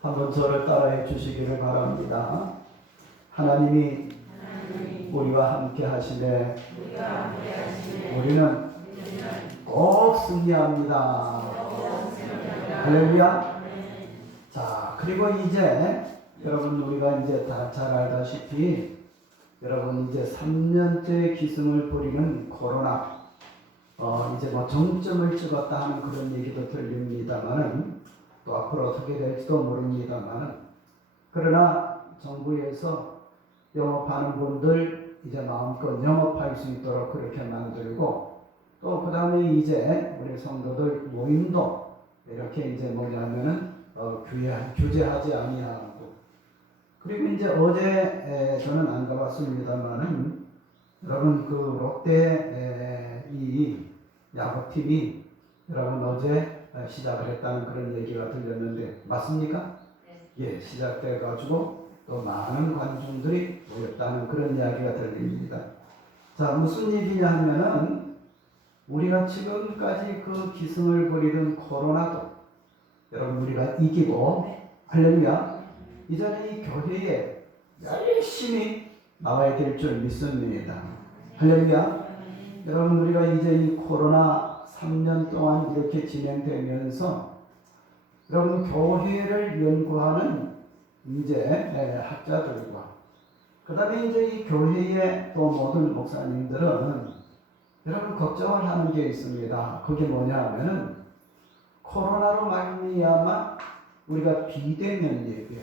한번 저를 따라해 주시기를 바랍니다. 하나님이 우리와 함께 하시네 우리는 꼭 승리합니다. 할렐루야. 자, 그리고 이제 여러분 우리가 이제 다 잘 알다시피 여러분 이제 3년째 기승을 부리는 코로나 이제 뭐 정점을 찍었다 하는 그런 얘기도 들립니다만은 또 앞으로 어떻게 될지도 모릅니다만은 그러나 정부에서 영업하는 분들 이제 마음껏 영업할 수 있도록 그렇게 만들고 또 그 다음에 이제 우리 성도들 모임도 이렇게 이제 뭐냐면은 규제하지 아니하고 그리고 이제 어제 저는 안 가봤습니다만은 여러분 그 롯데 이 야구팀이 여러분 어제 시작을 했다는 그런 얘기가 들렸는데 맞습니까? 네. 예, 시작돼 가지고 또 많은 관중들이 모였다는 그런 이야기가 들립니다. 자, 무슨 얘기냐 하면은 우리가 지금까지 그 기승을 부리던 코로나도 여러분 우리가 이기고 할렐루야 이제는 이 교회에 열심히 나와야 될 줄 믿습니다. 할렐루야. 여러분 우리가 이제 이 코로나 3년 동안 이렇게 진행되면서 여러분 교회를 연구하는 이제 학자들과 그 다음에 이제 이 교회의 또 모든 목사님들은 여러분 걱정을 하는 게 있습니다. 그게 뭐냐 하면은 코로나로 말미암아 우리가 비대면 예배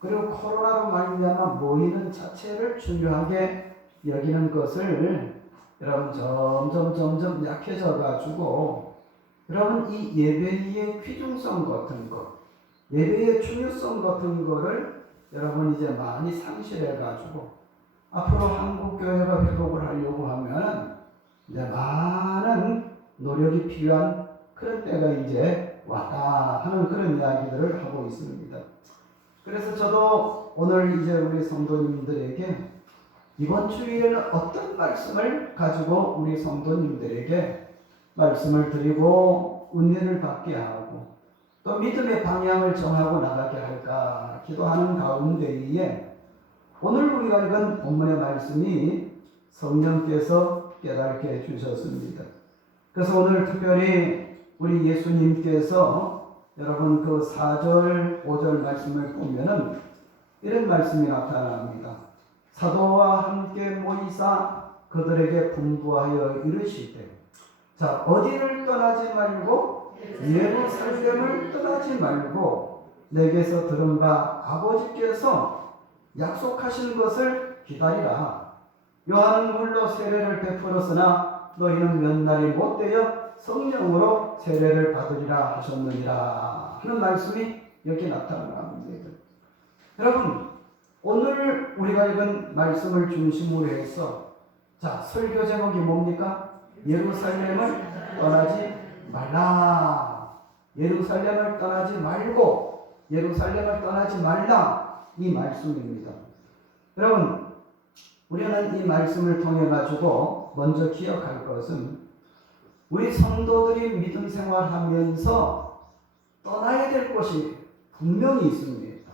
그리고 코로나로 말미암아 모이는 자체를 중요하게 여기는 것을 여러분 점점 약해져 가지고 여러분 이 예배의 귀중성 같은 것 예배의 중요성 같은 거를 여러분 이제 많이 상실해 가지고 앞으로 한국교회가 회복을 하려고 하면 이제 많은 노력이 필요한 그런 때가 이제 왔다 하는 그런 이야기들을 하고 있습니다. 그래서 저도 오늘 이제 우리 성도님들에게 이번 주일에는 어떤 말씀을 가지고 우리 성도님들에게 말씀을 드리고 은혜를 받게 하고 또 믿음의 방향을 정하고 나가게 할까 기도하는 가운데에 오늘 우리가 읽은 본문의 말씀이 성령께서 깨닫게 해주셨습니다. 그래서 오늘 특별히 우리 예수님께서 여러분 그 4절 5절 말씀을 보면은 이런 말씀이 나타납니다. 사도와 함께 모이사 그들에게 분부하여 이르시되 자 어디를 떠나지 말고 예루살렘을 떠나지 말고 내게서 들은 바 아버지께서 약속하신 것을 기다리라. 요한은 물로 세례를 베풀었으나 너희는 몇 날이 못되어 성령으로 세례를 받으리라 하셨느니라 하는 말씀이 여기 나타납니다. 여러분 오늘 우리가 읽은 말씀을 중심으로 해서 자 설교 제목이 뭡니까? 예루살렘을 떠나지 말라. 예루살렘을 떠나지 말고 예루살렘을 떠나지 말라 이 말씀입니다. 여러분 우리는 이 말씀을 통해 가지고 먼저 기억할 것은 우리 성도들이 믿음 생활하면서 떠나야 될 곳이 분명히 있습니다.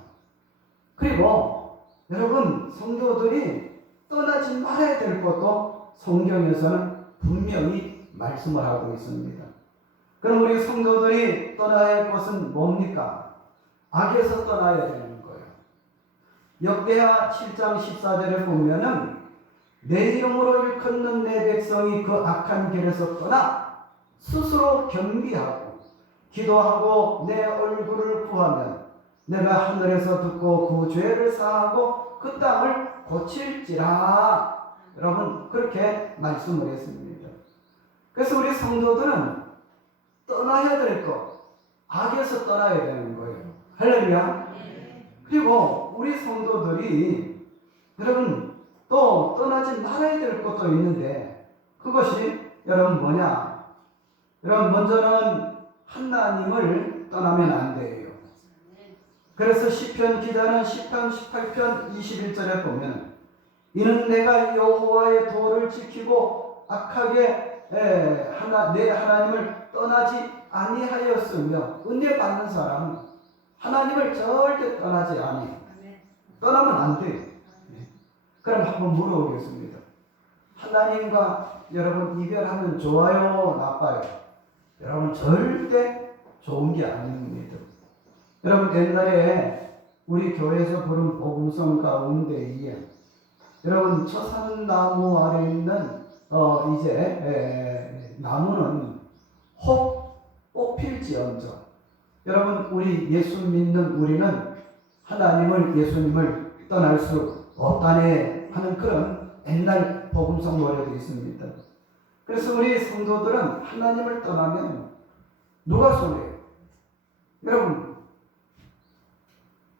그리고 여러분 성도들이 떠나지 말아야 될 것도 성경에서는 분명히 말씀을 하고 있습니다. 그럼 우리 성도들이 떠나야 할 것은 뭡니까? 악에서 떠나야 되는 거예요. 역대하 7장 14절에 보면은 내 이름으로 일컫는 내 백성이 그 악한 길에서 떠나 스스로 겸비하고 기도하고 내 얼굴을 구하면 내가 하늘에서 듣고 그 죄를 사하고 그 땅을 고칠지라. 여러분 그렇게 말씀을 했습니다. 그래서 우리 성도들은 떠나야 될 것, 악에서 떠나야 되는 거예요. 할렐루야. 그리고 우리 성도들이 여러분 또 떠나지 말아야 될 것도 있는데 그것이 여러분 뭐냐? 여러분 먼저는 하나님을 떠나면 안 돼요. 그래서 시편 기자는 시편 18편 21절에 보면 이는 내가 여호와의 도를 지키고 악하게 내 하나님을 떠나지 아니하였으며 은혜 받는 사람은 하나님을 절대 떠나지 아니. 떠나면 안 돼요. 그럼 한번 물어보겠습니다. 하나님과 여러분 이별하면 좋아요, 나빠요? 여러분 절대 좋은 게 아닙니다. 여러분 옛날에 우리 교회에서 부른 복음성 가운데에 여러분 처산나무 아래 있는 이제 나무는 혹 뽑힐지언정. 여러분 우리 예수 믿는 우리는 하나님을 예수님을 떠날 수 없다네 하는 그런 옛날 복음성 노래도 있습니다. 그래서 우리 성도들은 하나님을 떠나면 누가 손해요? 여러분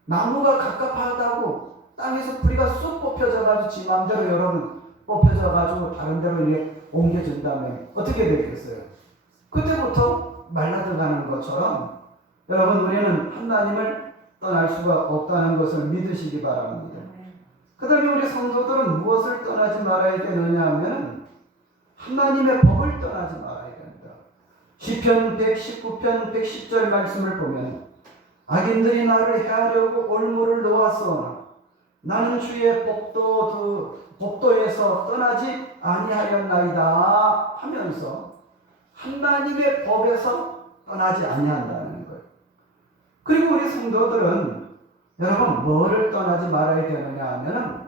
나무가 갑갑하다고 땅에서 뿌리가 쑥 뽑혀져가지고 지 맘대로 여러분 뽑혀져가지고 다른 데로 이렇게 옮겨진다면 어떻게 되겠어요? 그때부터 말라들어가는 것처럼 여러분 우리는 하나님을 떠날 수가 없다는 것을 믿으시기 바랍니다. 그 다음에 우리 성도들은 무엇을 떠나지 말아야 되느냐 하면 하나님의 법을 떠나지 말아야 된다. 시편 119편 110절 말씀을 보면 악인들이 나를 해하려고 올무를 놓았으나 나는 주의 법도에서 떠나지 아니하였나이다 하면서 하나님의 법에서 떠나지 아니한다는 거예요. 그리고 우리 성도들은 여러분 뭐를 떠나지 말아야 되느냐 하면은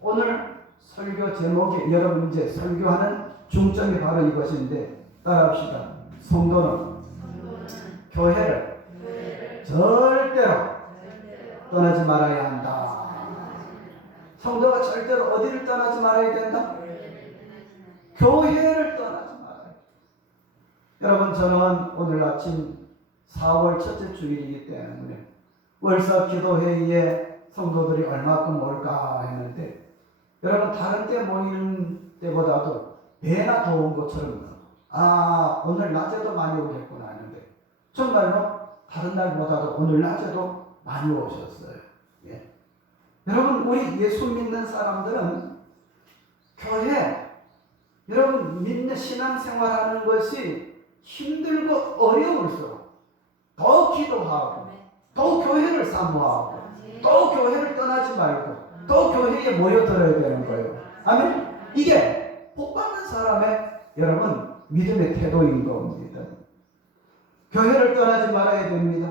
오늘 설교 제목이 여러분 이제 설교하는 중점이 바로 이것인데 따라합시다. 성도는 교회를 절대로 떠나지 말아야 한다. 성도가 절대로 어디를 떠나지 말아야 된다? 교회를 떠나지 말아야 된다. 여러분 저는 오늘 아침 4월 첫째 주일이기 때문에 월서 기도회의에 성도들이 얼마큼 올까 했는데 여러분 다른 때 모이는 때보다도 배나 더운 것처럼 오늘 낮에도 많이 오겠구나 했는데 정말로 다른 날보다도 오늘 낮에도 많이 오셨어요. 예. 여러분 우리 예수 믿는 사람들은 교회 여러분 믿는 신앙생활하는 것이 힘들고 어려울수록 더 기도하고 더 교회를 사모하고 또 교회를 떠나지 말고 또 교회에 모여들어야 되는 거예요. 아멘. 이게 복받는 사람의 여러분 믿음의 태도인 겁니다. 교회를 떠나지 말아야 됩니다.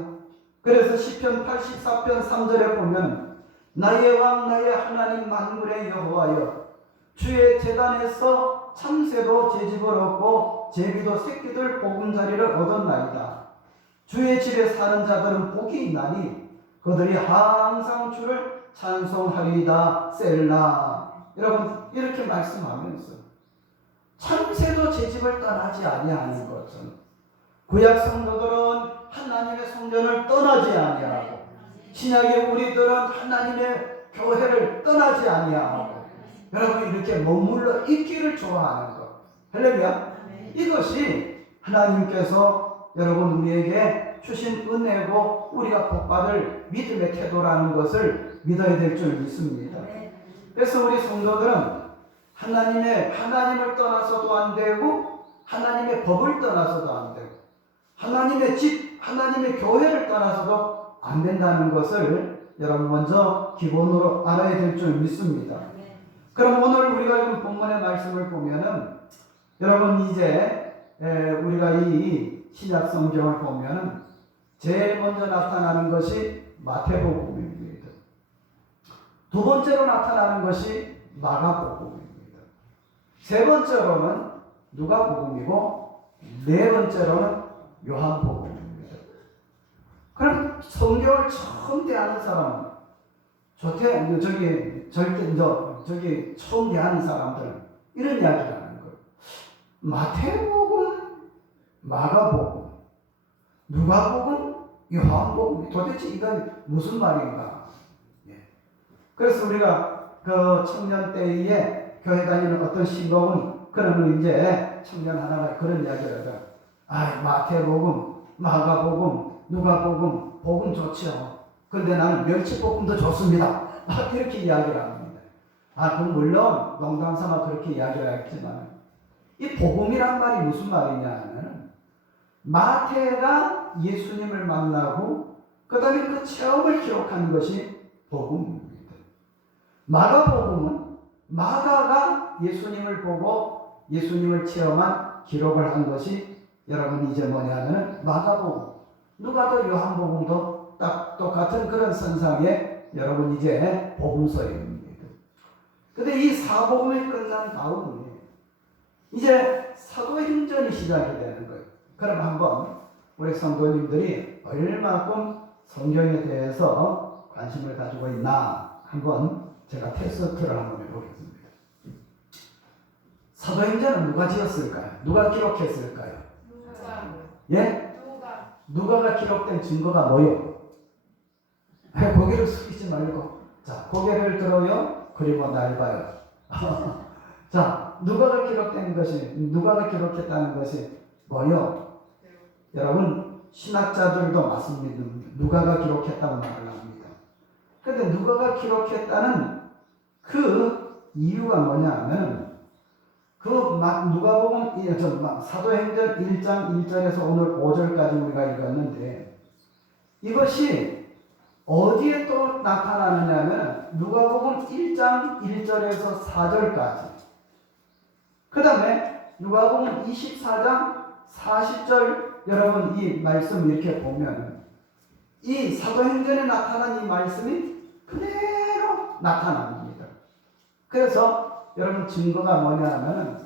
그래서 시편 84편 3절에 보면 나의 왕 나의 하나님 만물의 여호와여 주의 제단에서 참새도 제집을 얻고 제비도 새끼들 보금자리를 얻었나이다. 주의 집에 사는 자들은 복이 있나니 그들이 항상 주를 찬송하리이다. 셀라. 여러분 이렇게 말씀하면서 참새도 제 집을 떠나지 아니하는 것은 구약 성도들은 하나님의 성전을 떠나지 아니하고 신약의 우리들은 하나님의 교회를 떠나지 아니하고 여러분 이렇게 머물러 있기를 좋아하는 것. 할렐루야. 이것이 하나님께서 여러분 우리에게 주신 은혜고 우리가 복받을 믿음의 태도라는 것을 믿어야 될 줄 믿습니다. 그래서 우리 성도들은 하나님을 떠나서도 안 되고 하나님의 법을 떠나서도 안 되고 하나님의 집, 하나님의 교회를 떠나서도 안 된다는 것을 여러분 먼저 기본으로 알아야 될 줄 믿습니다. 그럼 오늘 우리가 읽은 본문의 말씀을 보면은 여러분 이제 우리가 이 신약 성경을 보면은 제일 먼저 나타나는 것이 마태복음입니다. 두 번째로 나타나는 것이 마가복음입니다. 세 번째로는 누가복음이고 네 번째로는 요한복음입니다. 그럼 성경을 처음 대하는 사람은 저기 처음 대하는 사람들은 이런 이야기를 하는 거예요. 마태복음, 마가복음, 누가복음, 요한복음 도대체 이건 무슨 말인가? 예. 그래서 우리가 그 청년 때에 교회 다니는 어떤 신봉은 그러면 이제 청년 하나가 그런 이야기를 하죠. 마태복음, 마가복음, 누가복음, 복음 좋죠. 그런데 나는 멸치볶음도 좋습니다. 이렇게 이야기를 합니다. 그럼 물론 농담 삼아 그렇게 이야기를 하겠지만 이 복음이란 말이 무슨 말이냐 하면 마태가 예수님을 만나고 그 다음에 그 체험을 기록한 것이 복음입니다. 마가복음은 마가가 예수님을 보고 예수님을 체험한 기록을 한 것이 여러분 이제 뭐냐면 마가복음. 누가도 요한복음도 딱 똑같은 그런 선상에 여러분 이제 복음서입니다. 근데 이 사복음이 끝난 다음에 이제 사도행전이 시작이 되는 거예요. 그럼 한번 우리 성도님들이 얼마큼 성경에 대해서 관심을 가지고 있나 한번 제가 테스트를 한번 해보겠습니다. 사도행전은 누가 지었을까요? 누가 기록했을까요? 예? 누가가 기록된 증거가 뭐예요? 고개를 숙이지 말고 자 고개를 들어요. 그리고 날 봐요. 자 누가가 기록된 것이 누가가 기록했다는 것이 뭐예요? 여러분 신학자들도 맞습니다. 누가가 기록했다고 말을 합니다. 그런데 누가가 기록했다는 그 이유가 뭐냐면 그 누가복음 사도행전 1장 1절에서 오늘 5절까지 우리가 읽었는데 이것이 어디에 또 나타나느냐면 누가복음 1장 1절에서 4절까지 그 다음에 누가복음 24장 40절 여러분 이 말씀 이렇게 보면 이 사도행전에 나타난 이 말씀이 그대로 나타납니다. 그래서 여러분 증거가 뭐냐 하면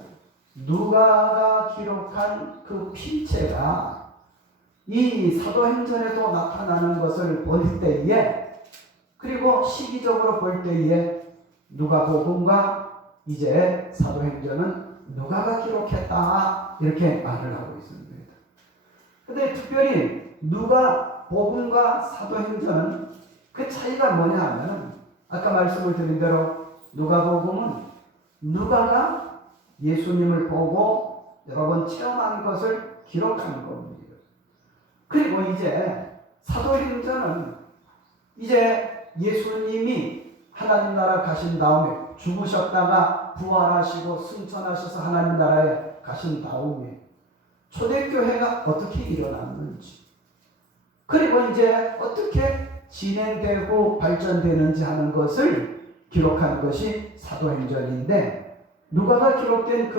누가가 기록한 그 필체가 이 사도행전에도 나타나는 것을 볼 때에 그리고 시기적으로 볼 때에 누가복음과 이제 사도행전은 누가가 기록했다 이렇게 말을 하고 있습니다. 근데 특별히 누가복음과 사도행전은 그 차이가 뭐냐 하면 아까 말씀을 드린 대로 누가복음은 누가가 예수님을 보고 여러 번 체험한 것을 기록하는 겁니다. 그리고 이제 사도행전은 이제 예수님이 하나님 나라 가신 다음에 죽으셨다가 부활하시고 승천하셔서 하나님 나라에 가신 다음에 초대교회가 어떻게 일어났는지 그리고 이제 어떻게 진행되고 발전되는지 하는 것을 기록한 것이 사도행전인데 누가가 기록된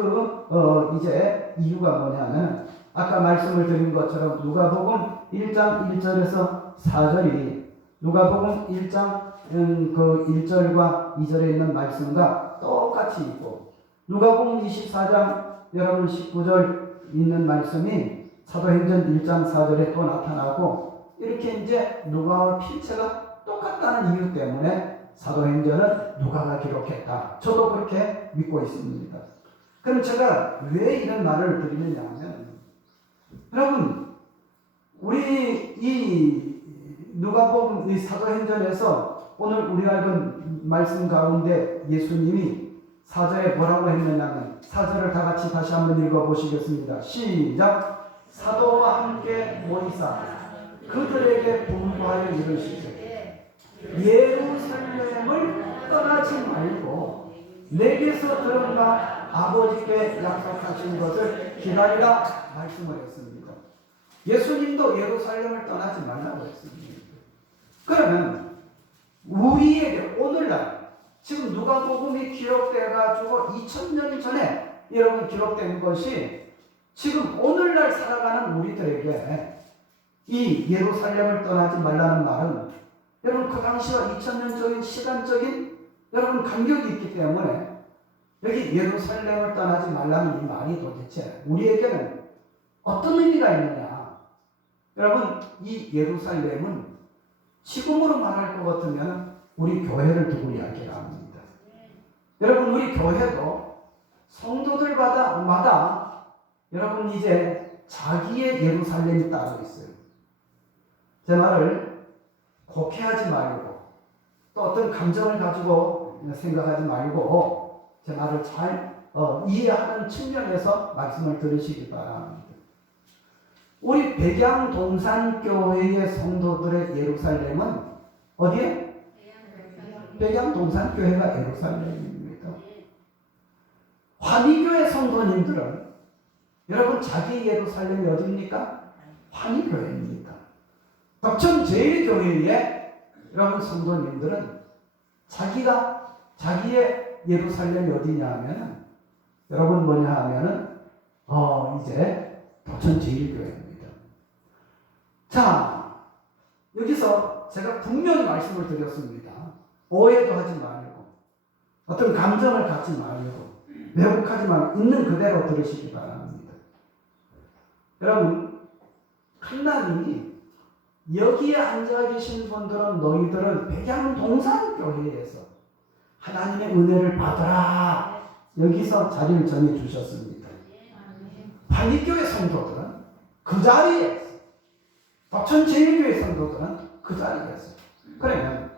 이제 이유가 뭐냐면 아까 말씀을 드린 것처럼 누가복음 1장 1절에서 4절이 누가복음 1장 그 1절과 2절에 있는 말씀과 똑같이 있고 누가복음 24장 여러분 19절 있는 말씀이 사도행전 1장 4절에 또 나타나고 이렇게 이제 누가와 필체가 똑같다는 이유 때문에 사도행전은 누가가 기록했다. 저도 그렇게 믿고 있습니다. 그럼 제가 왜 이런 말을 드리느냐 하면 여러분 우리 이 누가복음 이 사도행전에서 오늘 우리가 읽은 말씀 가운데 예수님이 4절에 뭐라고 했느냐면 4절을 다 같이 다시 한번 읽어보시겠습니다. 시작. 사도와 함께 모이사 그들에게 분부하여 이르시되 예루살렘을 떠나지 말고 내게서 들은 바 아버지께 약속하신 것을 기다리라 말씀을 했습니다. 예수님도 예루살렘을 떠나지 말라고 했습니다. 그러면 우리에게 오늘날 지금 누가복음이 기록되어 가지고 2000년 전에 여러분 기록된 것이 지금 오늘날 살아가는 우리들에게 이 예루살렘을 떠나지 말라는 말은 여러분 그 당시와 2000년적인 시간적인 여러분 간격이 있기 때문에 여기 예루살렘을 떠나지 말라는 이 말이 도대체 우리에게는 어떤 의미가 있느냐. 여러분 이 예루살렘은 지금으로 말할 것 같으면 우리 교회를 두고 이야기를 합니다. 여러분 우리 교회도 성도들마다 여러분 이제 자기의 예루살렘이 따로 있어요. 제 말을 곡해하지 말고 또 어떤 감정을 가지고 생각하지 말고 제 말을 잘 이해하는 측면에서 말씀을 들으시기 바랍니다. 우리 백양동산교회의 성도들의 예루살렘은 어디에? 백양동산교회가 예루살렘입니다. 환희교회 성도님들은 여러분 자기 예루살렘이 어디입니까? 환희교회입니다. 덕천제일교회의 여러분 성도님들은 자기의 예루살렘이 어디냐 하면은 여러분 뭐냐 하면은 이제 덕천제일교회입니다. 자, 여기서 제가 분명히 말씀을 드렸습니다. 오해도 하지 말고 어떤 감정을 갖지 말고 왜곡하지 말고 있는 그대로 들으시기 바랍니다. 여러분, 하나님이 여기에 앉아 계신 분들은 너희들은 백양동산교회에서 하나님의 은혜를 받아라. 여기서 자리를 정해 주셨습니다. 반입교회 성도들은 그 자리에서, 덕천제일교회 성도들은 그 자리에서. 그러면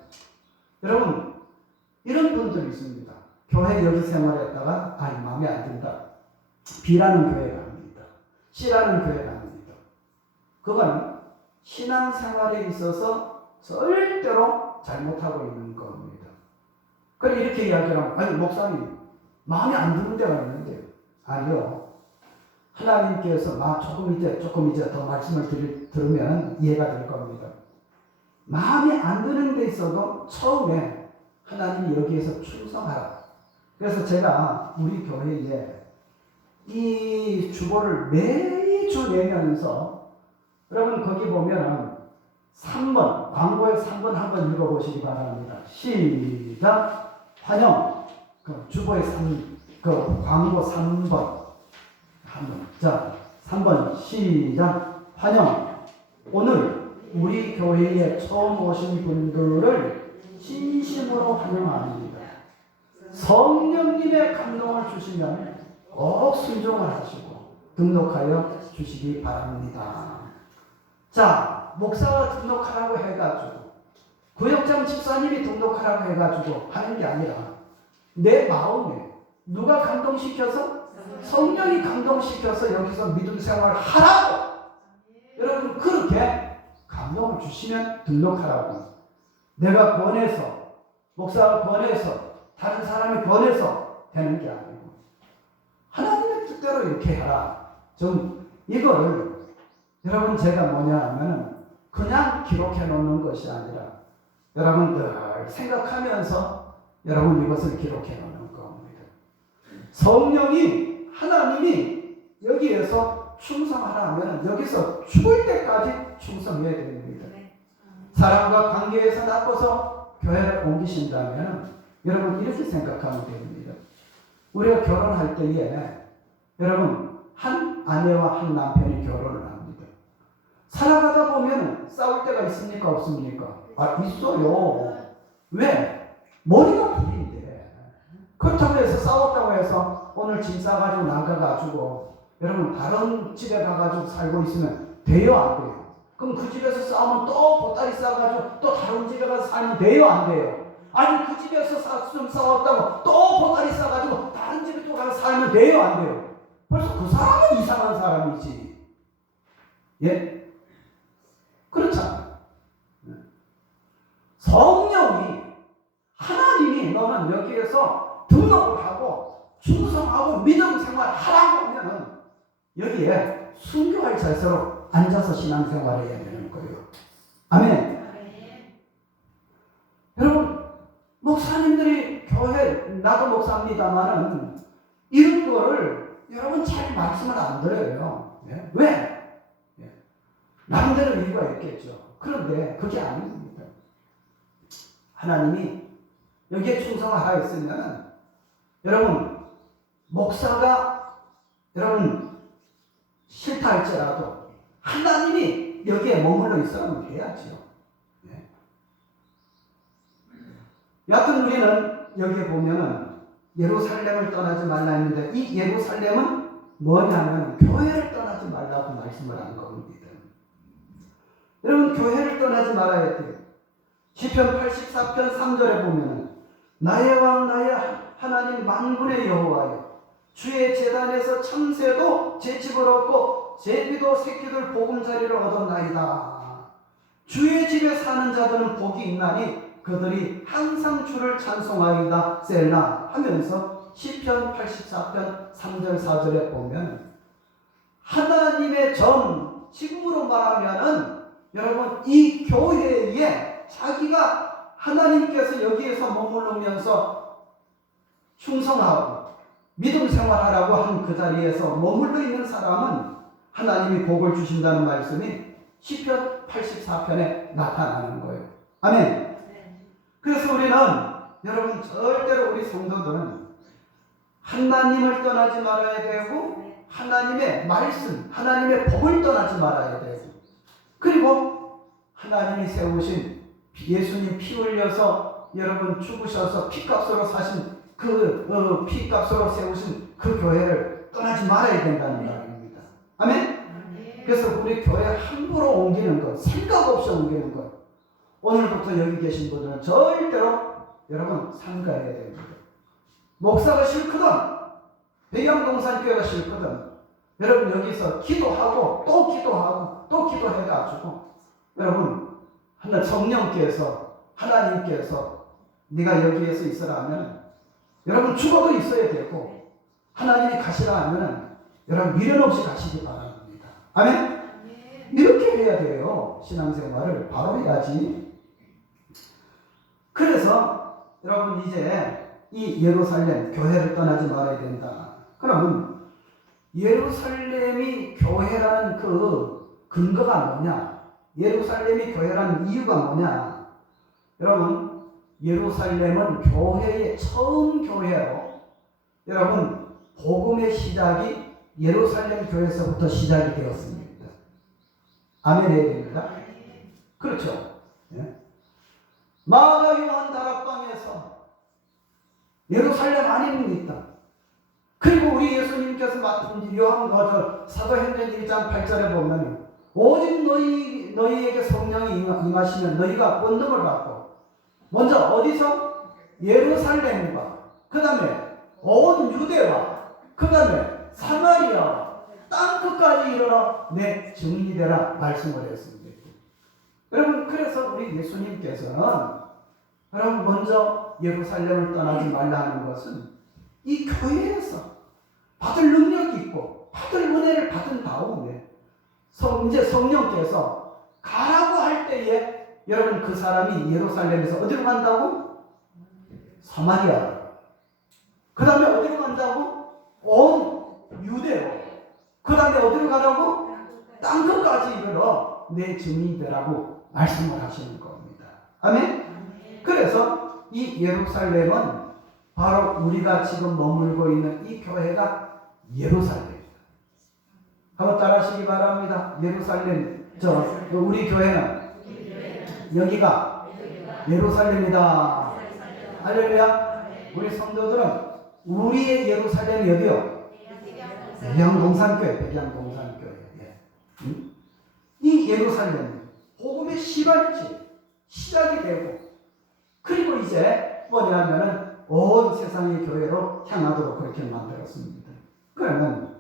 여러분, 이런 분들이 있습니다. 교회 여기 생활했다가 마음에 안 든다. B라는 교회 갑니다. C라는 교회 갑니다. 그거는 신앙생활에 있어서 절대로 잘못하고 있는 겁니다. 그럼 이렇게 이야기하면 아니 목사님 마음에 안 드는 데가 있는데요. 아니요. 하나님께서 조금 이제 더 말씀을 들으면 이해가 될 겁니다. 마음에 안 드는 데 있어도 처음에 하나님이 여기에서 충성하라. 그래서 제가 우리 교회에 이 주보를 매주 내면서 여러분 거기 보면은 3번 광고의 3번 한번 읽어보시기 바랍니다. 시작. 환영. 주보의 광고 3번 한번. 자, 3번 시작. 환영. 오늘 우리 교회에 처음 오신 분들을 진심으로 환영합니다. 성령님의 감동을 주시면 꼭 순종을 하시고 등록하여 주시기 바랍니다. 자, 목사가 등록하라고 해가지고 구역장 집사님이 등록하라고 해가지고 하는 게 아니라 내 마음에 누가 감동시켜서? 성령이 감동시켜서 여기서 믿음 생활을 하라고 여러분 그렇게 감동을 주시면 등록하라고. 내가 권해서 목사가 권해서 다른 사람이 권해서 되는 게 아니고 하나님의 뜻대로 이렇게 하라. 좀 이거를 여러분 제가 뭐냐 하면 그냥 기록해 놓는 것이 아니라 여러분들 생각하면서 여러분 이것을 기록해 놓는 겁니다. 성령이 하나님이 여기에서 충성하라 하면 여기서 죽을 때까지 충성해야 됩니다. 사람과 관계에서 나빠서 교회를 옮기신다면 여러분 이렇게 생각하면 됩니다. 우리가 결혼할 때에 여러분 한 아내와 한 남편이 결혼을 합니다. 살아가다 보면 싸울 때가 있습니까? 없습니까? 있어요. 왜? 머리가 둘인데. 그렇다고 해서 싸웠다고 해서 오늘 짐 싸가지고 나가가지고 여러분 다른 집에 가가지고 살고 있으면 돼요? 안 돼요? 그럼 그 집에서 싸우면 또 보따리 싸가지고 또 다른 집에 가서 살면 돼요? 안 돼요? 아니 그 집에서 좀 싸웠다고 또 보따리 싸가지고 다른 집에 또 가서 살면 돼요? 안 돼요? 벌써 그 사람은 이상한 사람이지. 예? 그렇잖아요. 성령이 하나님이 너는 여기에서 등록을 하고 충성하고 믿음 생활 하라고 하면은 여기에 순교할 자세로 앉아서 신앙생활을 해야 되는 거예요. 아멘. 여러분 목사님들이 교회 나도 목사입니다만은 이런 거를 여러분 잘 말씀을 안 드려요. 예? 왜? 예. 나름대로 이유가 있겠죠. 그런데 그게 아닙니다. 하나님이 여기에 충성하라 했으면 여러분 목사가 여러분 싫다 할지라도 하나님이 여기에 머물러 있으면 해야죠. 네. 여하튼 우리는 여기에 보면은 예루살렘을 떠나지 말라 했는데 이 예루살렘은 뭐냐면 교회를 떠나지 말라고 말씀을 한 겁니다. 여러분 교회를 떠나지 말아야 돼요. 시편 84편 3절에 보면은 나의 왕 나의 하나님 만군의 여호와여 주의 제단에서 참새도 제 집을 얻고 제비도 새끼들 보금자리를 얻었나이다. 주의 집에 사는 자들은 복이 있나니 그들이 항상 주를 찬송하이다 셀라 하면서 시편 84편 3절 4절에 보면 하나님의 전 지금으로 말하면은 여러분 이 교회에 자기가 하나님께서 여기에서 머무르면서 충성하고 믿음 생활하라고 한 그 자리에서 머물러 있는 사람은 하나님이 복을 주신다는 말씀이 시편 84편에 나타나는 거예요. 아멘. 그래서 우리는 여러분 절대로 우리 성도들은 하나님을 떠나지 말아야 되고 하나님의 말씀, 하나님의 복을 떠나지 말아야 되고 그리고 하나님이 세우신 예수님 피 흘려서 여러분 죽으셔서 피값으로 사신 그 피값으로 세우신 그 교회를 떠나지 말아야 된다는 말입니다. 아멘? 그래서 우리 교회 함부로 옮기는 것, 생각 없이 옮기는 것. 오늘부터 여기 계신 분들은 절대로 여러분 삼가해야 됩니다. 목사가 싫거든, 백양동산교회가 싫거든, 여러분 여기서 기도하고 또 기도하고 또 기도해가지고 여러분 하나 성령께서 하나님께서 네가 여기에서 있으라 하면 여러분 죽어도 있어야 되고 하나님이 가시라 하면 여러분 미련 없이 가시기 바랍니다. 아멘? 이렇게 해야 돼요. 신앙생활을 바로 해야지. 그래서 여러분 이제 이 예루살렘 교회를 떠나지 말아야 된다. 그러면 예루살렘이 교회라는 그 근거가 뭐냐? 예루살렘이 교회라는 이유가 뭐냐? 여러분 예루살렘은 교회의 처음 교회로 여러분 복음의 시작이 예루살렘 교회에서부터 시작이 되었습니다. 아멘 해야 됩니다. 그렇죠? 예? 마가 요한 다락방에서 예루살렘 아닙니까? 그리고 우리 예수님께서 맡은 요한 사도행전 1장 8절에 보면 오직 너희에게 성령이 임하시면 너희가 권능을 받고 먼저 어디서? 예루살렘과 그 다음에 온 유대와 그 다음에 사마리아와 땅끝까지 이르러 내 증인이 되라 말씀을 했습니다. 여러분 그래서 우리 예수님께서는 여러분 먼저 예루살렘을 떠나지 말라는 것은 이 교회에서 받을 능력이 있고 받을 은혜를 받은 다음에 이제 성령께서 가라고 할 때에 여러분 그 사람이 예루살렘에서 어디로 간다고? 사마리아. 그 다음에 어디로 간다고? 온 유대로. 그 다음에 어디로 가라고? 땅끝까지 이르러 내 증인이 되라고 말씀을 하시는 겁니다. 아멘? 그래서 이 예루살렘은 바로 우리가 지금 머물고 있는 이 교회가 예루살렘입니다. 한번 따라하시기 바랍니다. 예루살렘, 우리 교회는 여기가 예루살렘이다. 할렐루야. 우리 성도들은 우리의 예루살렘이 어디요? 백양동산교회. 예. 이 예루살렘 복음의 시작이 되고 그리고 이제 뭐냐면은 온 세상의 교회로 향하도록 그렇게 만들었습니다. 그러면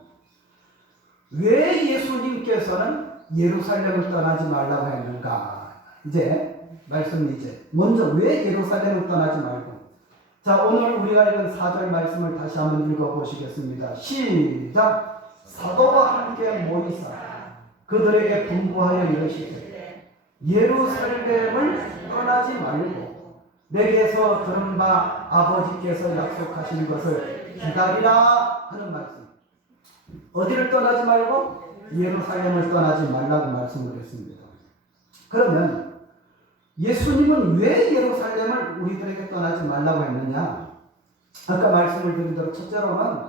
왜 예수님께서는 예루살렘을 떠나지 말라고 했는가? 이제 말씀이 이제 먼저 왜 예루살렘을 떠나지 말고, 자 오늘 우리가 읽은 4절 말씀을 다시 한번 읽어보시겠습니다. 시작. 사도와 함께 모이사 그들에게 분부하여 이르시되 예루살렘을 떠나지 말고 내게서 들은 바 아버지께서 약속하신 것을 기다리라 하는 말씀. 어디를 떠나지 말고? 예루살렘을 떠나지 말라고 말씀을 했습니다. 그러면 예수님은 왜 예루살렘을 우리들에게 떠나지 말라고 했느냐? 아까 말씀을 드린 대로 첫째로는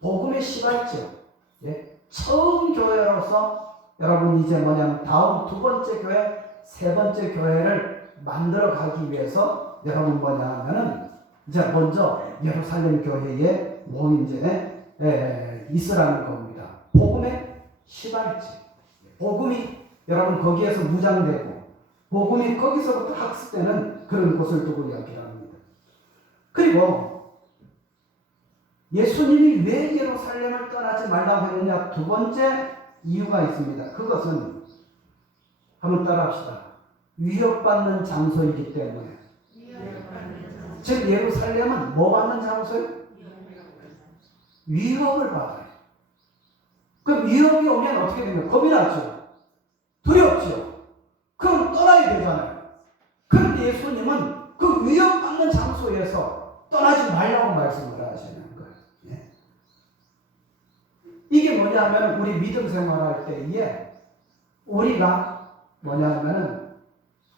복음의 시발점, 처음 교회로서 여러분 이제 뭐냐면 다음 두 번째 교회, 세 번째 교회를 만들어 가기 위해서 여러분 뭐냐 하면은 이제 먼저 예루살렘 교회에 이제 있으라는 겁니다. 복음의 시발점, 복음이 여러분 거기에서 무장되고 복음이 거기서부터 학습되는 그런 곳을 두고 이야기를 합니다. 그리고 예수님이 왜 예루살렘을 떠나지 말라고 했느냐? 두 번째 이유가 있습니다. 그것은 한번 따라합시다. 위협받는 장소이기 때문에. 즉 예루살렘은 뭐 받는 장소예요? 위협을 받아요. 그럼 위협이 오면 어떻게 됩니까? 겁이 나죠. 두렵죠. 그럼 떠나야 되잖아요. 그런데 예수님은 그 위협받는 장소에서 떠나지 말라고 말씀을 하시는 거예요. 예. 이게 뭐냐면 우리 믿음 생활할 때에 우리가 뭐냐면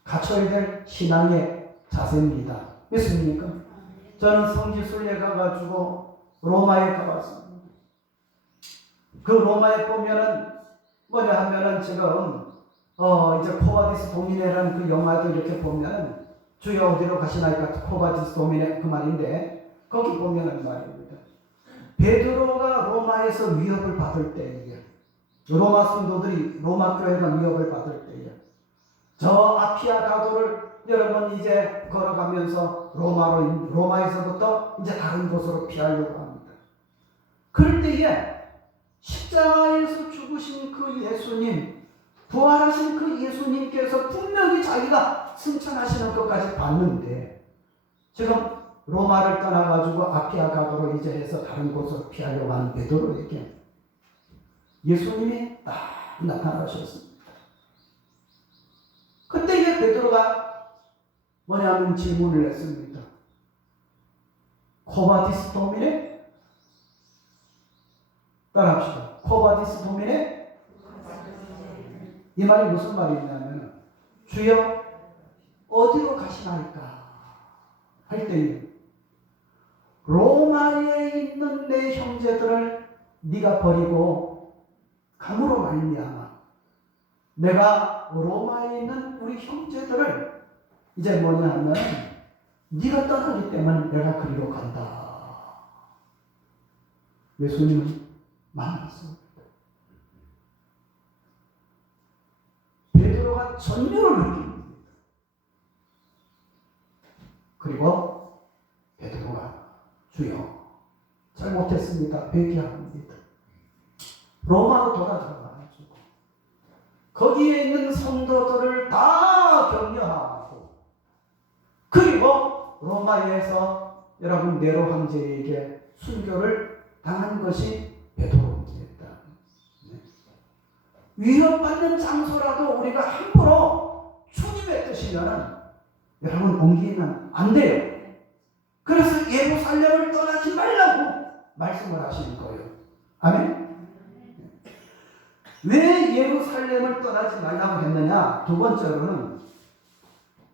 갖춰야 될 신앙의 자세입니다. 믿습니까? 저는 성지순례 가가지고 로마에 가봤습니다. 그 로마에 보면은 뭐냐 하면은 지금 이제 코바디스 도미네라는 그 영화도 이렇게 보면은 주여 어디로 가시나이까 코바디스 도미네 그 말인데 거기 보면은 말입니다. 베드로가 로마에서 위협을 받을 때에 로마 성도들이 로마 교회가 위협을 받을 때에 저 아피아 가도를 여러분 이제 걸어가면서 로마에서부터 이제 다른 곳으로 피하려고 합니다. 그럴 때에 십자가에서 죽으신 그 예수님, 부활하신 그 예수님께서 분명히 자기가 승천하시는 것까지 봤는데 지금 로마를 떠나가지고 아피아 가도로 이제 해서 다른 곳으로 피하려고 하는 베드로에게 예수님이 딱 나타나셨습니다. 그때 이제 베드로가 뭐냐면 질문을 했습니다. 코바디스 도미네? 따라합시다. 코바디스 도미네? 이 말이 무슨 말이냐면 주여 어디로 가시나이까 할 때에 로마에 있는 내 형제들을 네가 버리고 감으로 말미암아 내가 로마에 있는 우리 형제들을 이제 뭐냐 하면 네가 떠나기 때문에 내가 그리로 간다. 예수님은 만났습니다. 베드로가 전율을 느낍니다. 그리고 베드로가 주여 잘못했습니다. 회개합니다. 로마로 돌아가가지고 거기에 있는 성도들을 다 격려하고 그리고 로마에서 여러분 네로 황제에게 순교를 당한 것이 베드로입니다. 위협받는 장소라도 우리가 함부로 주님의 뜻이면 여러분 옮기면 안 돼요. 그래서 예루살렘을 떠나지 말라고 말씀을 하시는 거예요. 아멘? 왜 예루살렘을 떠나지 말라고 했느냐? 두 번째로는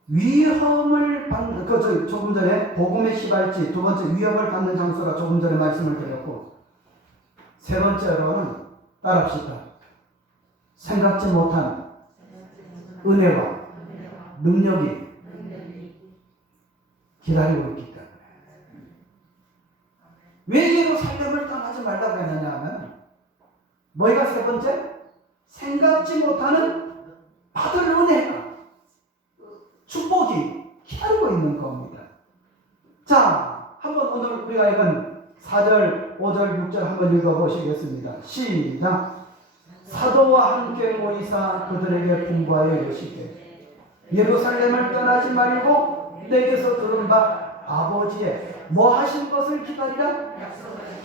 위험을 받는, 조금 전에 복음의 시발지, 두 번째 위협을 받는 장소라 조금 전에 말씀을 드렸고, 세 번째로는 따라합시다. 생각지 못한 은혜와 능력이 기다리고 있기 때문에. 왜 예루살렘을 떠나지 말라고 했느냐 하면 뭐가 세 번째? 생각지 못하는 받을 은혜가 축복이 기다리고 있는 겁니다. 자, 한번 오늘 우리가 읽은 4절, 5절, 6절 한번 읽어보시겠습니다. 시작. 사도와 함께 모이사 그들에게 분부하여 이르시되 예루살렘을 떠나지 말고 내게서 들은 바 아버지의 뭐 하신 것을 기다리라.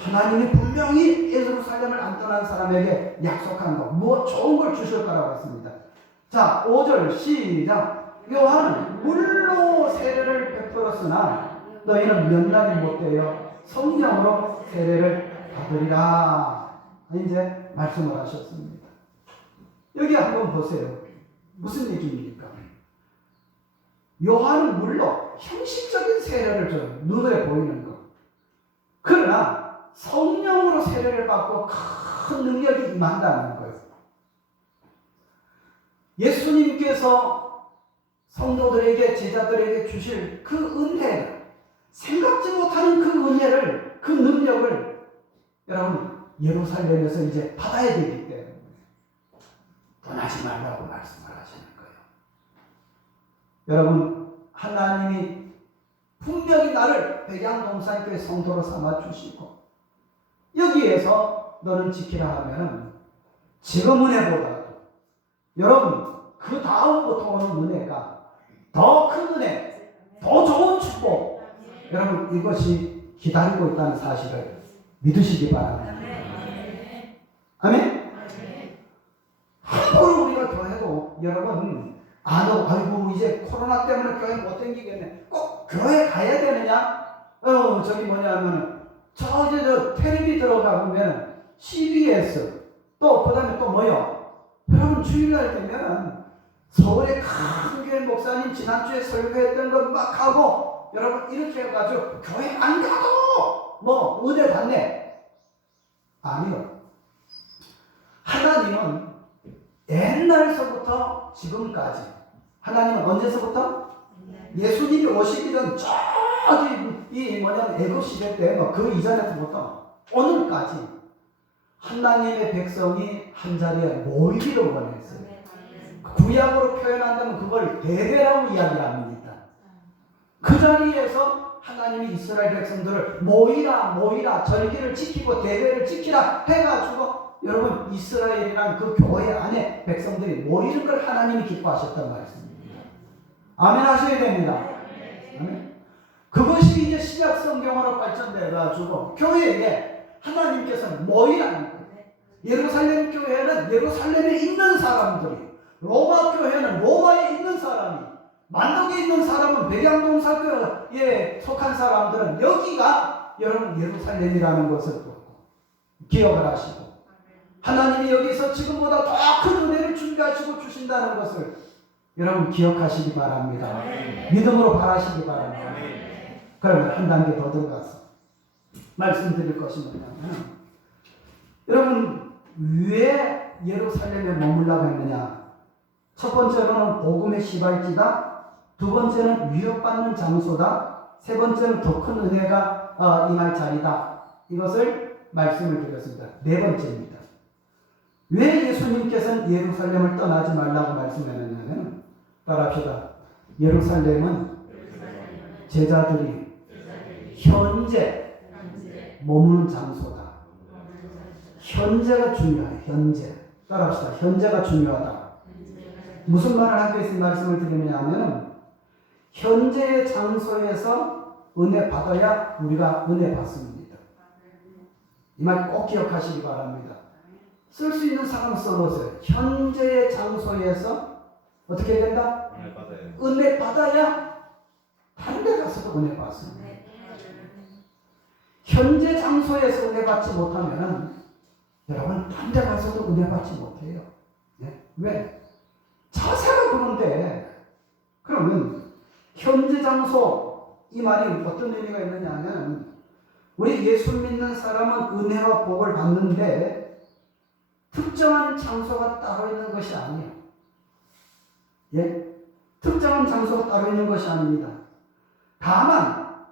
하나님이 분명히 예루살렘을 안 떠난 사람에게 약속한 거, 뭐 좋은 걸 주실 거라고 했습니다. 자, 5절 시작. 요한은 물로 세례를 베풀었으나 너희는 몇 날이 못되어 성령으로 세례를 받으리라. 이제 말씀을 하셨습니다. 여기 한번 보세요. 무슨 얘기입니까? 요한은 물로 형식적인 세례를 줘요. 눈에 보이는 거. 그러나 성령으로 세례를 받고 큰 능력이 임한다는 거예요. 예수님께서 성도들에게, 제자들에게 주실 그 은혜, 생각지 못하는 그 은혜를, 그 능력을 여러분 예루살렘에서 이제 받아야 되기 때문에 떠나지 말라고 말씀을 하시는 거예요. 여러분, 하나님이 분명히 나를 백양동산교회 성도로 삼아주시고 여기에서 너는 지키라 하면 지금 은혜보다도 여러분 그 다음부터 오는 은혜가 더 큰 은혜, 더 좋은 축복, 여러분 이것이 기다리고 있다는 사실을 믿으시기 바랍니다. 아멘? 함부로 우리가 교회도 여러분 안 오고 아이고 이제 코로나 때문에 교회 못 다니겠네. 꼭 교회 가야 되느냐? 저기 뭐냐면 저 텔레비 들어가 보면 CBS 또 그다음에 또 뭐요? 여러분 주일날 되면 서울의 큰 교회 목사님 지난주에 설교했던 것 막 하고 여러분 이렇게 해가지고 교회 안 가도 뭐 은혜 받네. 아니요. 하나님은 옛날서부터 지금까지 하나님은 언제서부터? 예수님이 오시기 전 저기 이 뭐냐면 애굽 시대 때 뭐 그 이전에서부터 오늘까지 하나님의 백성이 한 자리에 모이기를 원했어요. 구약으로 표현한다면 그걸 대회라고 이야기합니다. 그 자리에서 하나님이 이스라엘 백성들을 모이라 절기를 지키고 대회를 지키라 해가지고 여러분 이스라엘이란 그 교회 안에 백성들이 모이는 걸 하나님이 기뻐하셨단 말씀입니다. 아멘 하셔야 됩니다. 아멘. 그것이 이제 신약 성경으로 발전돼가지고 교회에 하나님께서는 모이라는 거예요. 예루살렘 교회는 예루살렘에 있는 사람들이, 로마 교회는 로마에 있는 사람이, 만덕에 있는 사람은 백양동사교에 속한 사람들은 여기가 여러분 예루살렘이라는 것을 기억을 하시고 하나님이 여기서 지금보다 더 큰 은혜를 준비하시고 주신다는 것을 여러분 기억하시기 바랍니다. 믿음으로 바라시기 바랍니다. 그러면 한 단계 더 들어가서 말씀드릴 것이 뭐냐면 여러분 왜 예루살렘에 머물라고 했느냐? 첫 번째로는 복음의 시발지다. 두 번째는 위협받는 장소다. 세 번째는 더 큰 은혜가 임할 자리다. 이것을 말씀을 드렸습니다. 네 번째입니다. 왜 예수님께서는 예루살렘을 떠나지 말라고 말씀하셨냐면 따라합시다. 예루살렘은 제자들이 현재 머무는 장소다. 현재가 중요해. 현재. 따라합시다. 현재가 중요하다. 무슨 말을 하기 위해서 말씀을 드리냐면 현재의 장소에서 은혜 받아야 우리가 은혜 받습니다. 이 말 꼭 기억하시기 바랍니다. 쓸 수 있는 사람 써보세요. 현재의 장소에서 어떻게 된다? 은혜 받아야 다른 데 가서도 은혜 받습니다. 현재 장소에서 은혜 받지 못하면 여러분 다른 데 가서도 은혜 받지 못해요. 네? 왜? 자세가 그런데 그러면 현재 장소 이 말이 어떤 의미가 있느냐 하면 우리 예수 믿는 사람은 은혜와 복을 받는데 특정한 장소가 따로 있는 것이 아니에요. 예? 특정한 장소가 따로 있는 것이 아닙니다. 다만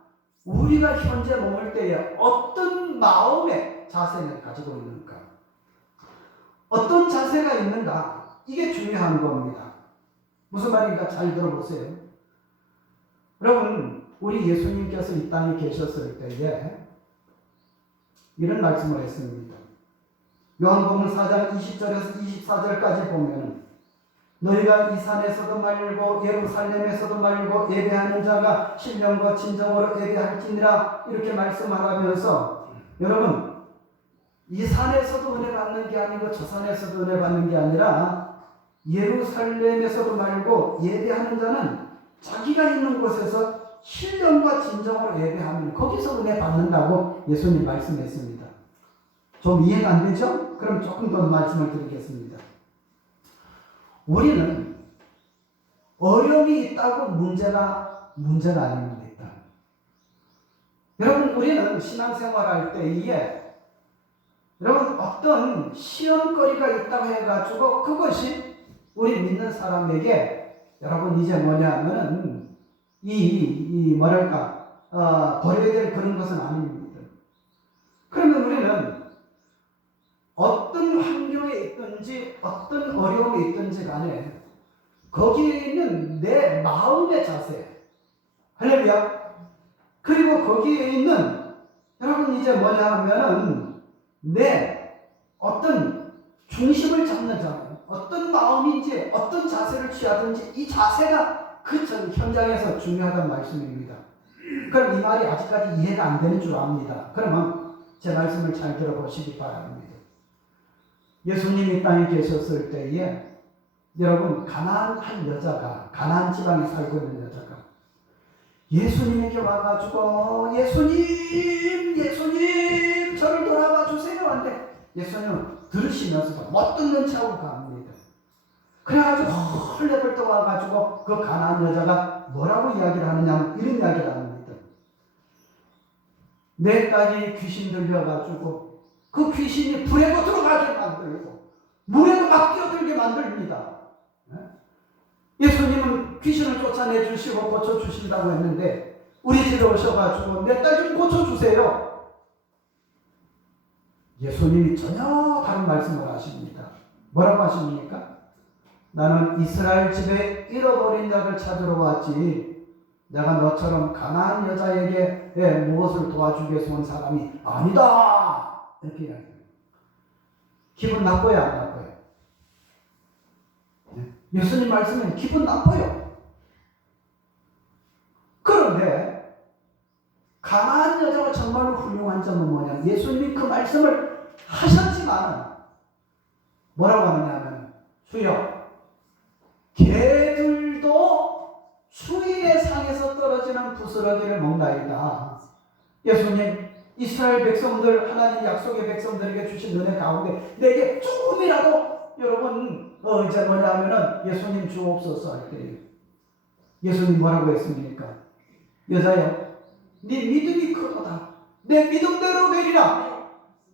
우리가 현재 머물 때에 어떤 마음의 자세를 가지고 있는가, 어떤 자세가 있는가, 이게 중요한 겁니다. 무슨 말인가 잘 들어보세요. 여러분 우리 예수님께서 이 땅에 계셨을 때에 이런 말씀을 했습니다. 요한복음 4장 20절에서 24절까지 보면 너희가 이 산에서도 말고 예루살렘에서도 말고 예배하는 자가 신령과 진정으로 예배할지니라 이렇게 말씀하면서 여러분 이 산에서도 은혜 받는 게 아니고 저 산에서도 은혜 받는 게 아니라 예루살렘에서도 말고 예배하는 자는 자기가 있는 곳에서 신령과 진정으로 예배하면 거기서 은혜 받는다고 예수님 말씀했습니다. 좀 이해가 안 되죠? 그럼 조금 더 말씀을 드리겠습니다. 우리는 어려움이 있다고 문제가 아닙니다. 일단. 여러분 우리는 신앙생활할 때에 여러분 어떤 시험거리가 있다고 해가지고 그것이 우리 믿는 사람에게 여러분 이제 뭐냐면은 버려야 될 그런 것은 아닙니다. 그러면 우리는 어떤 환경에 있든지 어떤 어려움이 있든지 간에 거기에 있는 내 마음의 자세, 할렐루야. 그리고 거기에 있는 여러분 이제 뭐냐 하면은 내 어떤 중심을 잡는 자세, 어떤 마음인지 어떤 자세를 취하든지 이 자세가 그 현장에서 중요하다는 말씀입니다. 그럼 이 말이 아직까지 이해가 안 되는 줄 압니다. 그러면 제 말씀을 잘 들어보시기 바랍니다. 예수님이 땅에 계셨을 때에 여러분, 가나안 한 여자가, 가나안 지방에 살고 있는 여자가 예수님에게 와가지고 예수님 저를 돌아봐 주세요 한데 예수님은 들으시면서도 못 듣는 척하고 갑니다. 그래가지고 헐레벌떡 와가지고 그 가나안 여자가 뭐라고 이야기를 하느냐, 이런 이야기를 합니다. 내 딸이 귀신 들려가지고 그 귀신이 불에도 들어가게 만들고 물에도 막 뛰어들게 만듭니다. 예수님은 귀신을 쫓아내 주시고 고쳐주신다고 했는데 우리 집에 오셔가지고 내 딸 좀 고쳐주세요. 예수님이 전혀 다른 말씀을 하십니다. 뭐라고 하십니까? 나는 이스라엘 집에 잃어버린 자를 찾으러 왔지 내가 너처럼 가난한 여자에게 무엇을 도와주기 위해서 온 사람이 아니다. 이렇게 이야기해요. 기분 나빠요, 안 나빠요? 예수님 말씀은 기분 나빠요. 그런데 가난한 여자가 정말로 훌륭한 점은 뭐냐? 예수님이 그 말씀을 하셨지만 뭐라고 하느냐면 주여 개들도 주인의 상에서 떨어지는 부스러기를 먹나이다. 예수님 이스라엘 백성들 하나님 약속의 백성들에게 주신 은혜 가운데 내게 조금이라도 여러분 이제 뭐냐면은 예수님 주옵소서 할 때예요. 예수님 뭐라고 했습니까? 여자여 네 믿음이 크도다. 내 믿음대로 되리라.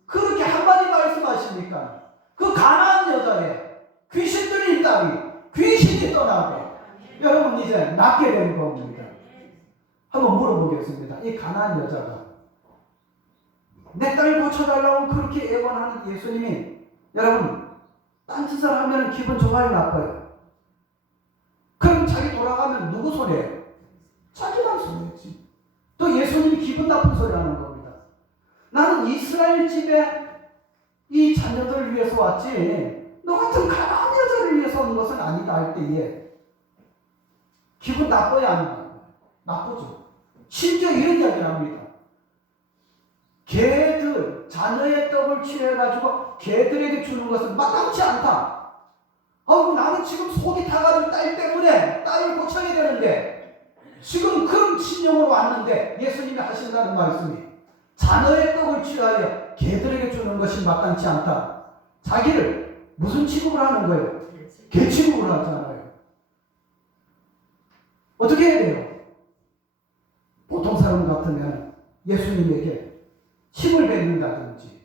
그렇게 한마디 말씀하십니까? 그 가난한 여자의 귀신 들린 딸이 귀신이 떠나고 여러분 이제 낫게 된 겁니다. 한번 물어보겠습니다. 이 가난한 여자가 내 딸 고쳐달라고 그렇게 애원하는 예수님이 여러분 딴짓을 하면 기분 좋아요, 나빠요? 그럼 자기 돌아가면 누구 손해예요? 자기만 손해지. 또 예수님이 기분 나쁜 소리 하는 겁니다. 나는 이스라엘 집에 이 자녀들을 위해서 왔지 너 같은 가난한 여자를 위해서 온 것은 아니다 할 때에 기분 나빠야 안 나빠요? 나쁘죠. 심지어 이런 이야기를 합니다. 개들, 자녀의 떡을 취해가지고 개들에게 주는 것은 마땅치 않다. 나는 지금 속이 타가지고 딸 때문에 딸을 고쳐야 되는데 지금 그런 신용으로 왔는데 예수님이 하신다는 말씀이 자녀의 떡을 취하여 개들에게 주는 것이 마땅치 않다. 자기를 무슨 취급을 하는 거예요? 개 취급을 하잖아요. 어떻게 해야 돼요? 보통 사람 같으면 예수님에게 힘을 뱉는다든지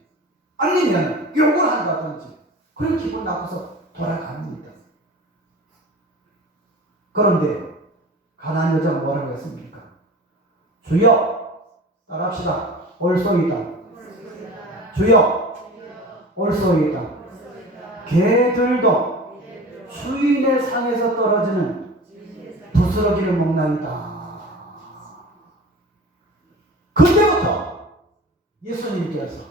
아니면 욕을 한다든지 그런 기분 나빠서 돌아갑니다. 그런데 가난한 여자가 뭐라고 했습니까? 주여 따라합시다. 올소이다. 주여 올소이다. 개들도 주인의 상에서 떨어지는 부스러기를 먹나이다. 그때부터 예수님께서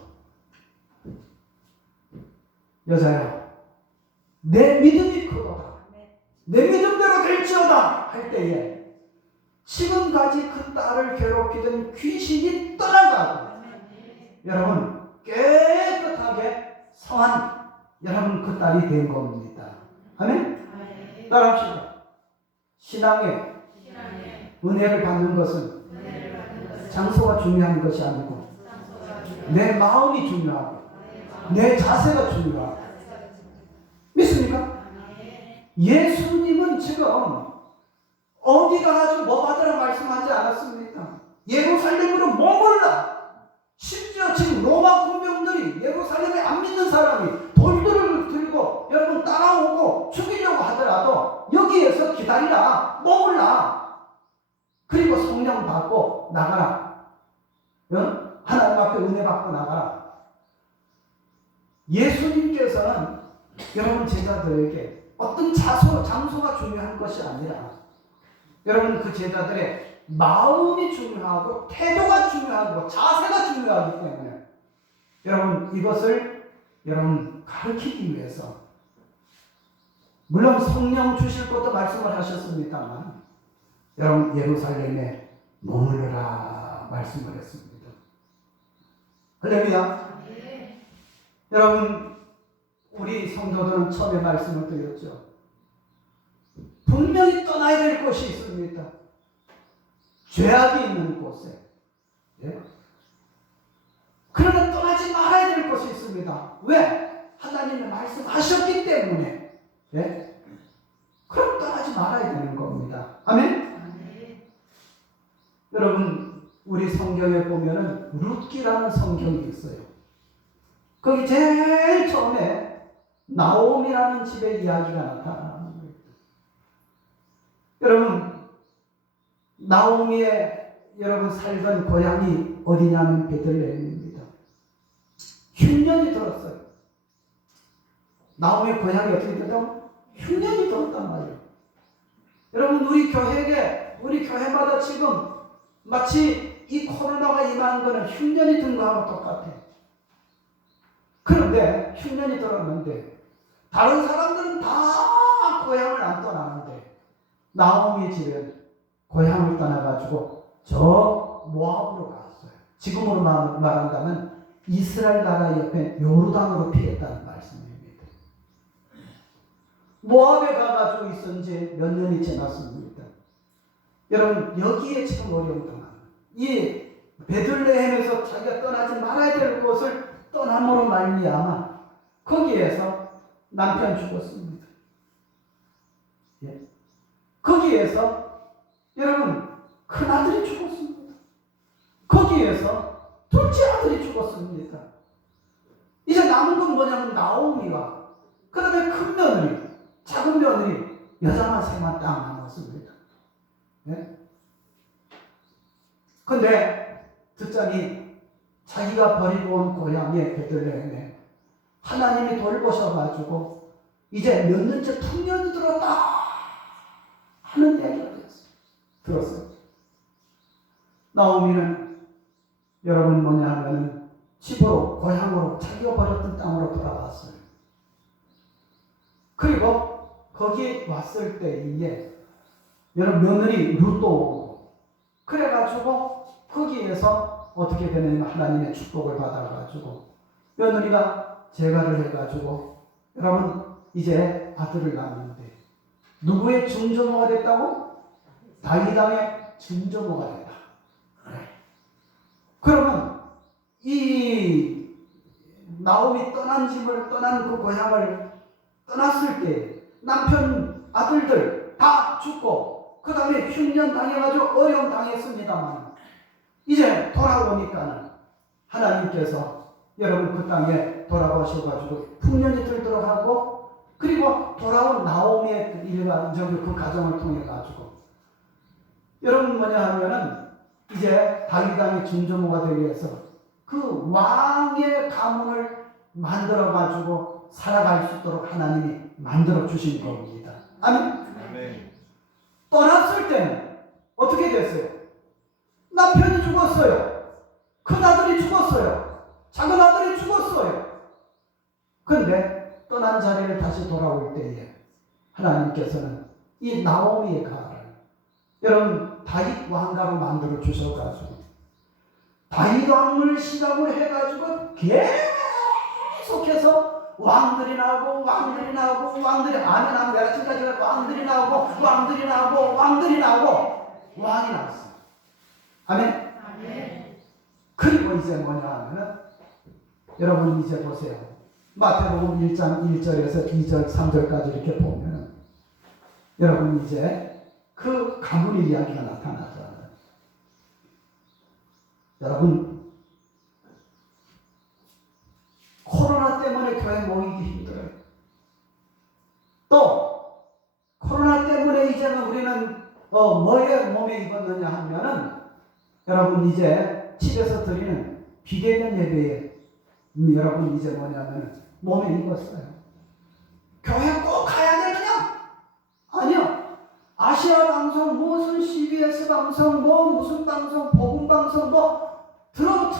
여자야 내 믿음이 크도다. 내 믿음대로 될지어다 할 때에 지금까지 그 딸을 괴롭히던 귀신이 떠나가고 여러분 깨끗하게 성한 여러분 그 딸이 된 겁니다. 아멘? 따라합시다. 신앙의 은혜를 받는 것은 장소가 중요한 것이 아니고 내 마음이 중요하고 내 자세가 중요하고 믿습니까? 예수님은 지금 어디 가가지고 뭐 받으라 말씀하지 않았습니까? 예루살렘으로 머물라. 심지어 지금 로마 군병들이 예루살렘에 안 믿는 사람이 돌들을 들고 여러분 따라오고 죽이려고 하더라도 여기에서 기다리라. 머물라. 그리고 성령 받고 나가라. 하나님 앞에 은혜 받고 나가라. 예수님께서는 여러분 제자들에게 어떤 장소가 중요한 것이 아니라 여러분 그 제자들의 마음이 중요하고 태도가 중요하고 자세가 중요하기 때문에 여러분 이것을 여러분 가르치기 위해서 물론 성령 주실 것도 말씀을 하셨습니다만 여러분 예루살렘에 머물러라 말씀을 했습니다. 할렐루야. 여러분 우리 성도들은 처음에 말씀을 드렸죠. 분명히 떠나야 될 곳이 있습니다. 죄악이 있는 곳에. 예? 그러면 떠나지 말아야 될 곳이 있습니다. 왜? 하나님의 말씀하셨기 때문에. 예? 그럼 떠나지 말아야 되는 겁니다. 아멘? 여러분, 우리 성경에 보면은 룻기라는 성경이 있어요. 거기 제일 처음에 나오미라는 집의 이야기가 나타나는 거예요. 여러분, 나오미의 여러분 살던 고향이 어디냐면 베들레헴입니다. 흉년이 들었어요. 나오미의 고향이 어떻게 됐다고? 흉년이 들었단 말이에요. 여러분, 우리 교회마다 지금 마치 이 코로나가 임한 거는 흉년이 든 거하고 똑같아요. 그런데 흉년이 들었는데 다른 사람들은 다 고향을 안 떠나는데 나오미 집에 고향을 떠나가지고 저 모압으로 갔어요. 지금으로 말한다면 이스라엘 나라 옆에 요르단으로 피했다는 말씀입니다. 모압에 가가지고 있은 지 몇 년이 지났습니다. 여러분, 여기에 지금 어려움 당하는 이 베들레헴에서 자기가 떠나지 말아야 될 곳을 떠남으로 말미암아 거기에서 남편 죽었습니다. 예. 거기에서 여러분 큰아들이 죽었습니다. 거기에서 둘째 아들이 죽었습니다. 이제 남은 건 뭐냐면 나오미와 그 다음에 큰 며느리, 작은 며느리, 여자만 셋만 딱 남았습니다. 예? 근데 듣자니 자기가 버리고 온 고향의 베들레헴에 하나님이 돌보셔가지고 이제 몇 년째 풍년이 들었다 하는 이야기가 들었어요. 나오미는 여러분 뭐냐 하면은 집으로 고향으로 자기가 버렸던 땅으로 돌아왔어요. 그리고 거기 왔을 때에 여러분 며느리 룻도 오고 그래가지고 거기에서 어떻게 되냐면 하나님의 축복을 받아가지고 며느리가 재가를 해가지고 여러분 이제 아들을 낳았는데 누구의 증조모가 됐다고? 다윗 왕의 증조모가 됐다. 그러면 이 나오미 떠난 집을 떠난 그 고향을 떠났을 때 남편 아들들 다 죽고 그 다음에 흉년 당해가지고 어려움 당했습니다만 이제 돌아오니까는 하나님께서 여러분 그 땅에 돌아오셔가지고 풍년이 들도록 하고 그리고 돌아온 나오미의 일반적인 그 가정을 통해 가지고 여러분 뭐냐 하면은 이제 다윗 왕의 증조모가 되기 위해서 그 왕의 가문을 만들어 가지고 살아갈 수 있도록 하나님이 만들어 주신 겁니다. 아멘. 떠났을 때는 어떻게 됐어요? 남편이 죽었어요. 큰 아들이 죽었어요. 작은 아들이 죽었어요. 그런데 떠난 자리를 다시 돌아올 때에 하나님께서는 이 나오미의 가를 여러분 다윗 왕가로 만들어 주셔가지고 다윗 왕을 시작으로 해가지고 계속해서 왕들이 나오고 왕들이 나오고 왕들이 아멘 하면 내가 지금까지 왕들이 나오고 왕들이 나오고 왕들이 나오고 왕이 나왔어요. 아멘. 그리고 이제 뭐냐 하면은 여러분 이제 보세요. 마태복음 1장 1절에서 2절 3절까지 이렇게 보면은 여러분 이제 그 가문의 이야기가 나타나잖아요. 여러분 코로나 때문에 교회 모이기 힘들어요. 또 코로나 때문에 이제는 우리는 뭐에 몸에 입었느냐 하면은 여러분 이제 집에서 드리는 비대면 예배에 여러분 이제 뭐냐면 몸에 입었어요. 교회 꼭 가야 되느냐? 아니요. 아시아 방송, 무슨 CBS 방송, 무슨 방송, 복음 방송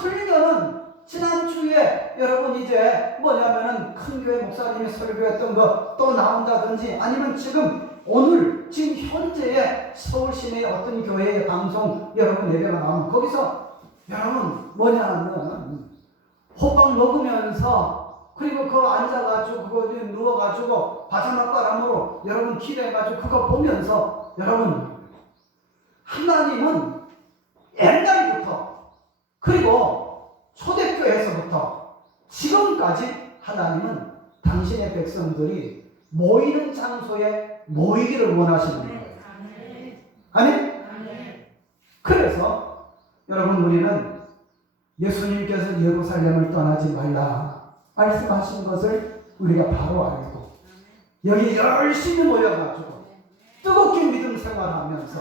틀리면은 지난주에 여러분 이제 뭐냐면은 큰 교회 목사님이 설교했던 거 또 나온다든지 아니면 지금 현재의 서울 시내의 어떤 교회의 방송 여러분 예배가 나오면 거기서 여러분 뭐냐면 호빵 먹으면서 그리고 그 앉아가지고 그거 누워가지고 바사막 바람으로 여러분 기대해가지고 그거 보면서 여러분 하나님은 옛날부터 그리고 초대교회에서부터 지금까지 하나님은 당신의 백성들이 모이는 장소에 모이기를 원하시는 거예요. 아멘? 그래서 여러분 우리는 예수님께서 예루살렘을 떠나지 말라 말씀하신 것을 우리가 바로 알고 여기 열심히 모여가지고 뜨겁게 믿음 생활하면서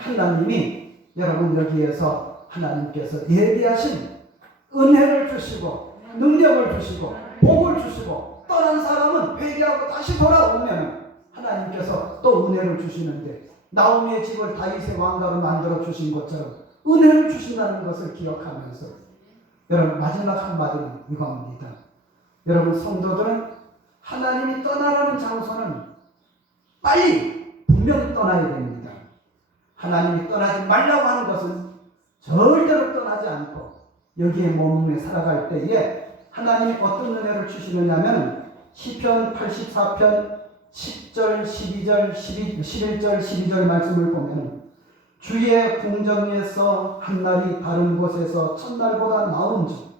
하나님이 여러분 여기에서 하나님께서 예비하신 은혜를 주시고 능력을 주시고 복을 주시고 떠난 사람은 회개하고 다시 돌아오면 하나님께서 또 은혜를 주시는데 나오미의 집을 다윗의 왕가로 만들어 주신 것처럼 은혜를 주신다는 것을 기억하면서 여러분 마지막 한마디는 이겁니다. 여러분 성도들은 하나님이 떠나라는 장소는 빨리 분명히 떠나야 됩니다. 하나님이 떠나지 말라고 하는 것은 절대로 떠나지 않고 여기에 머물며 살아갈 때에 하나님이 어떤 은혜를 주시느냐 하면 시편 84편 10절, 12절, 11절, 12절 말씀을 보면 주의 궁정 위에서 한날이 다른 곳에서 첫날보다 나은즉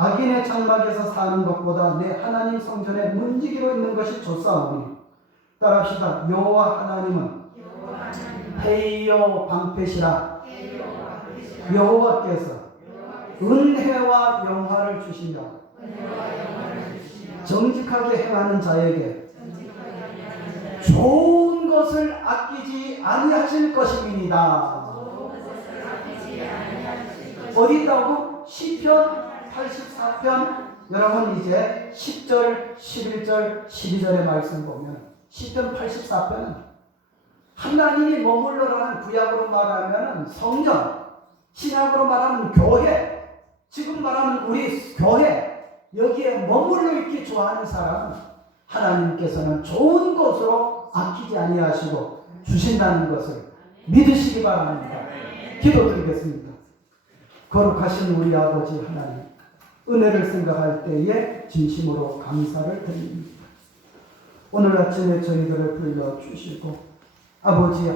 악인의 장막에서 사는 것보다 내 하나님 성전에 문지기로 있는 것이 좋사오니 따라합시다. 여호와 하나님은 해요 방패시라 여호와께서 은혜와 영화를 주시며 정직하게 행하는 자에게 좋은 것을 아끼지 아니하실 것입니다. 어디 있다고? 시편 84편 여러분 이제 10절, 11절, 12절의 말씀 보면 시편 84편은 하나님이 머물러라는 구약으로 말하면 성전, 신약으로 말하면 교회, 지금 말하면 우리 교회 여기에 머물러 있기 좋아하는 사람은 하나님께서는 좋은 것으로 아끼지 아니하시고 주신다는 것을 믿으시기 바랍니다. 기도드리겠습니다. 거룩하신 우리 아버지 하나님, 은혜를 생각할 때에 진심으로 감사를 드립니다. 오늘 아침에 저희들을 불러주시고 아버지